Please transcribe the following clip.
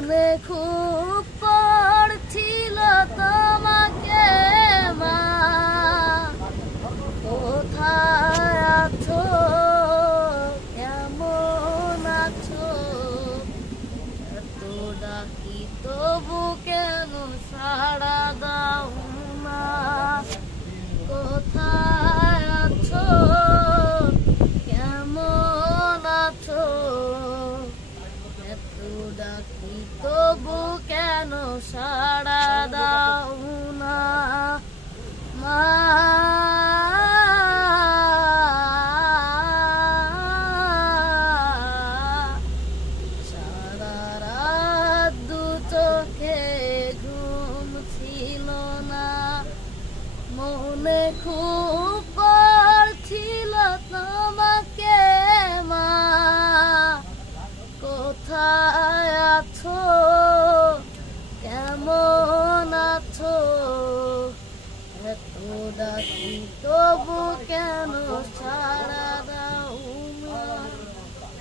মনে খুব পড়ছিল তোমাকে মা, কোথায় আছো, কেমন আছো, এত ডাকি তবু কেন সাড়া দাও না, কোথায় আছো, কেমন আছো, এত ডাকি তবু কেন সাড়া দাও না মা। সারা রাত দু চোখে ঘুম ছিল না, মনে খুব পড়ছিল তোমাকে মা, কোথায় আছো, কেমন আছো, এত ডাকি তবু কেন